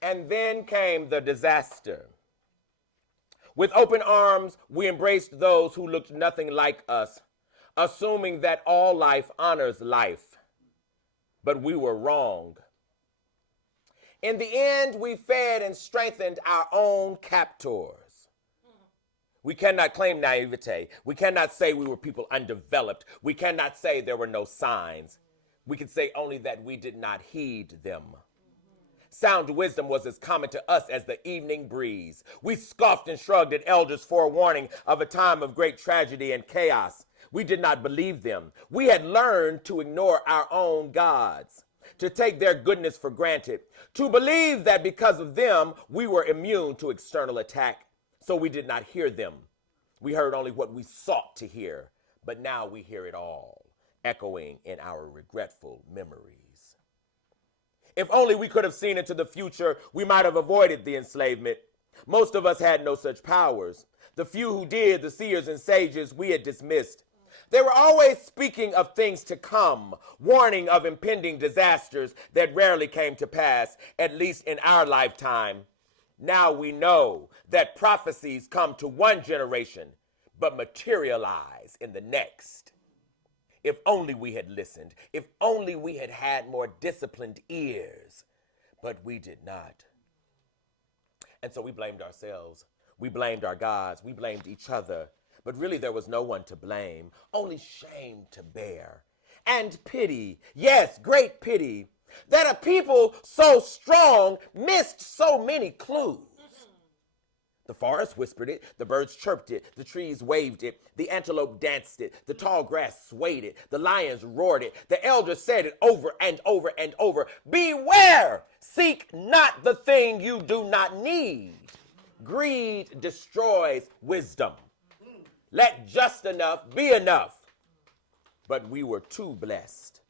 And then came the disaster. With open arms, we embraced those who looked nothing like us, assuming that all life honors life. But we were wrong. In the end, we fed and strengthened our own captors. We cannot claim naivete. We cannot say we were people undeveloped. We cannot say there were no signs. We can say only that we did not heed them. Sound wisdom was as common to us as the evening breeze. We scoffed and shrugged at elders' forewarning of a time of great tragedy and chaos. We did not believe them. We had learned to ignore our own gods, to take their goodness for granted, to believe that because of them, we were immune to external attack. So we did not hear them. We heard only what we sought to hear, but now we hear it all, echoing in our regretful memories. If only we could have seen into the future, we might have avoided the enslavement. Most of us had no such powers. The few who did, the seers and sages, we had dismissed. They were always speaking of things to come, warning of impending disasters that rarely came to pass, at least in our lifetime. Now we know that prophecies come to one generation, but materialize in the next. If only we had listened. If only we had had more disciplined ears. But we did not. And so we blamed ourselves. We blamed our gods. We blamed each other. But really there was no one to blame. Only shame to bear. And pity. Yes, great pity. That a people so strong missed so many clues. The forest whispered it, the birds chirped it, the trees waved it, the antelope danced it, the tall grass swayed it, the lions roared it, the elders said it over and over and over. Beware! Seek not the thing you do not need. Greed destroys wisdom. Let just enough be enough. But we were too blessed.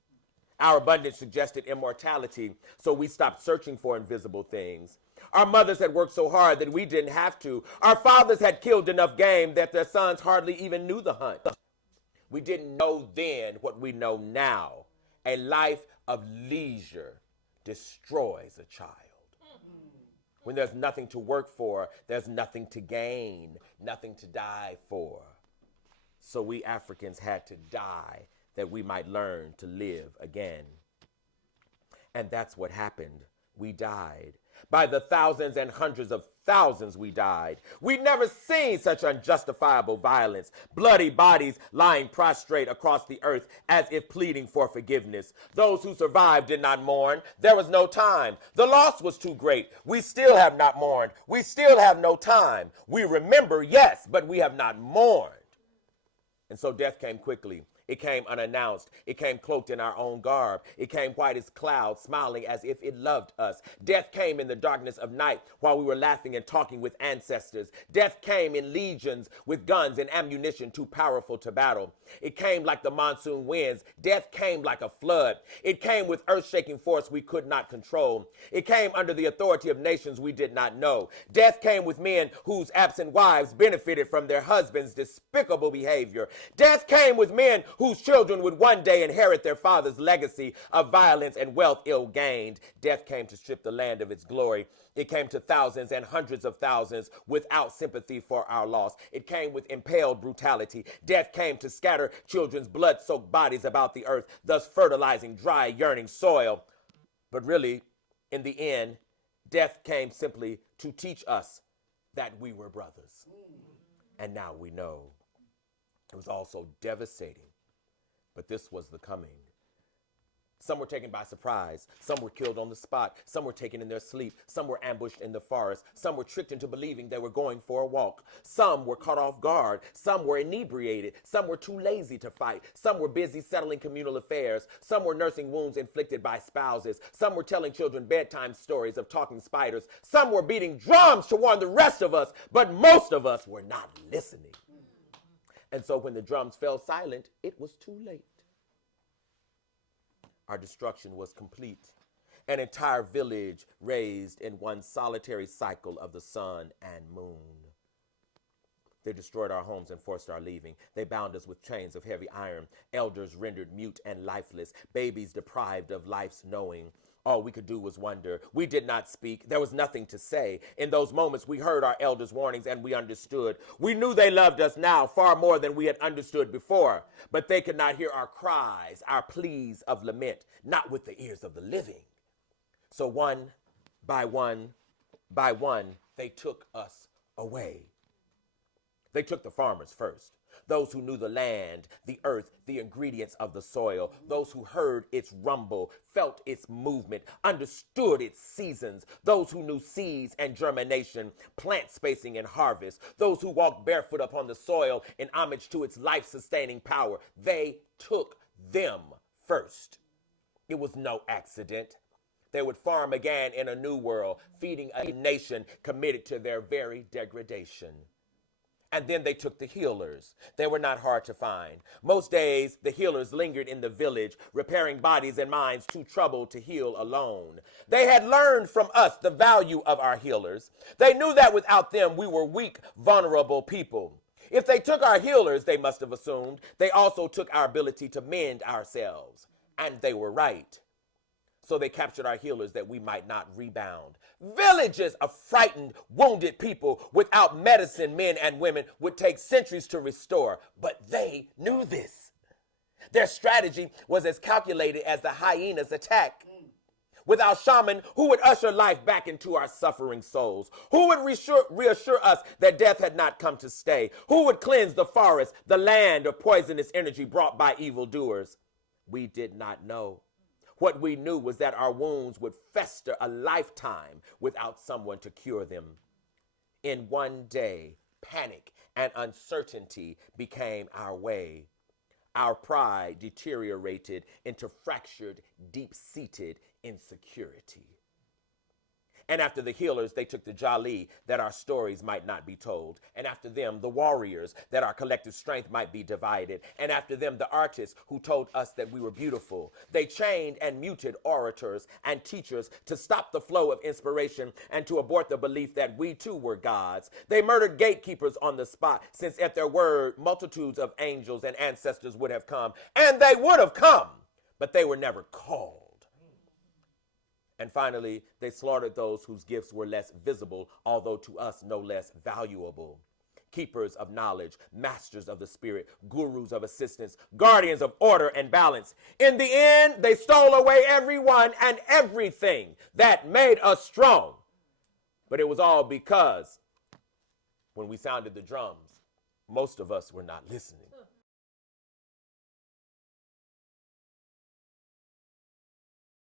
Our abundance suggested immortality, so we stopped searching for invisible things. Our mothers had worked so hard that we didn't have to. Our fathers had killed enough game that their sons hardly even knew the hunt. We didn't know then what we know now. A life of leisure destroys a child. When there's nothing to work for, there's nothing to gain, nothing to die for. So we Africans had to die that we might learn to live again. And that's what happened. We died. By the thousands and hundreds of thousands we died. We'd never seen such unjustifiable violence. Bloody bodies lying prostrate across the earth as if pleading for forgiveness. Those who survived did not mourn. There was no time. The loss was too great. We still have not mourned. We still have no time. We remember, yes, but we have not mourned. And so death came quickly. It came unannounced. It came cloaked in our own garb. It came white as clouds, smiling as if it loved us. Death came in the darkness of night while we were laughing and talking with ancestors. Death came in legions with guns and ammunition too powerful to battle. It came like the monsoon winds. Death came like a flood. It came with earth-shaking force we could not control. It came under the authority of nations we did not know. Death came with men whose absent wives benefited from their husbands' despicable behavior. Death came with men whose children would one day inherit their father's legacy of violence and wealth ill-gained. Death came to strip the land of its glory. It came to thousands and hundreds of thousands without sympathy for our loss. It came with impaled brutality. Death came to scatter children's blood-soaked bodies about the earth, thus fertilizing dry, yearning soil. But really, in the end, death came simply to teach us that we were brothers. And now we know. It was also devastating. But this was the coming. Some were taken by surprise. Some were killed on the spot. Some were taken in their sleep. Some were ambushed in the forest. Some were tricked into believing they were going for a walk. Some were caught off guard. Some were inebriated. Some were too lazy to fight. Some were busy settling communal affairs. Some were nursing wounds inflicted by spouses. Some were telling children bedtime stories of talking spiders. Some were beating drums to warn the rest of us, but most of us were not listening. And so when the drums fell silent, it was too late. Our destruction was complete. An entire village raised in one solitary cycle of the sun and moon. They destroyed our homes and forced our leaving. They bound us with chains of heavy iron. Elders rendered mute and lifeless. Babies deprived of life's knowing. All we could do was wonder. We did not speak. There was nothing to say. In those moments, we heard our elders' warnings and we understood. We knew they loved us now far more than we had understood before. But they could not hear our cries, our pleas of lament, not with the ears of the living. So one by one, they took us away. They took the farmers first. Those who knew the land, the earth, the ingredients of the soil, those who heard its rumble, felt its movement, understood its seasons, those who knew seeds and germination, plant spacing and harvest, those who walked barefoot upon the soil in homage to its life-sustaining power. They took them first. It was no accident. They would farm again in a new world, feeding a nation committed to their very degradation. And then they took the healers. They were not hard to find. Most days, the healers lingered in the village, repairing bodies and minds too troubled to heal alone. They had learned from us the value of our healers. They knew that without them, we were weak, vulnerable people. If they took our healers, they must have assumed, they also took our ability to mend ourselves. And they were right. So they captured our healers that we might not rebound. Villages of frightened, wounded people without medicine, men and women, would take centuries to restore. But they knew this. Their strategy was as calculated as the hyena's attack. With our shaman, who would usher life back into our suffering souls? Who would reassure us that death had not come to stay? Who would cleanse the forest, the land of poisonous energy brought by evildoers? We did not know. What we knew was that our wounds would fester a lifetime without someone to cure them. In one day, panic and uncertainty became our way. Our pride deteriorated into fractured, deep-seated insecurity. And after the healers, they took the Jali, that our stories might not be told. And after them, the warriors, that our collective strength might be divided. And after them, the artists who told us that we were beautiful. They chained and muted orators and teachers to stop the flow of inspiration and to abort the belief that we too were gods. They murdered gatekeepers on the spot, since at their word, multitudes of angels and ancestors would have come. And they would have come, but they were never called. And finally, they slaughtered those whose gifts were less visible, although to us no less valuable. Keepers of knowledge, masters of the spirit, gurus of assistance, guardians of order and balance. In the end, they stole away everyone and everything that made us strong. But it was all because when we sounded the drums, most of us were not listening.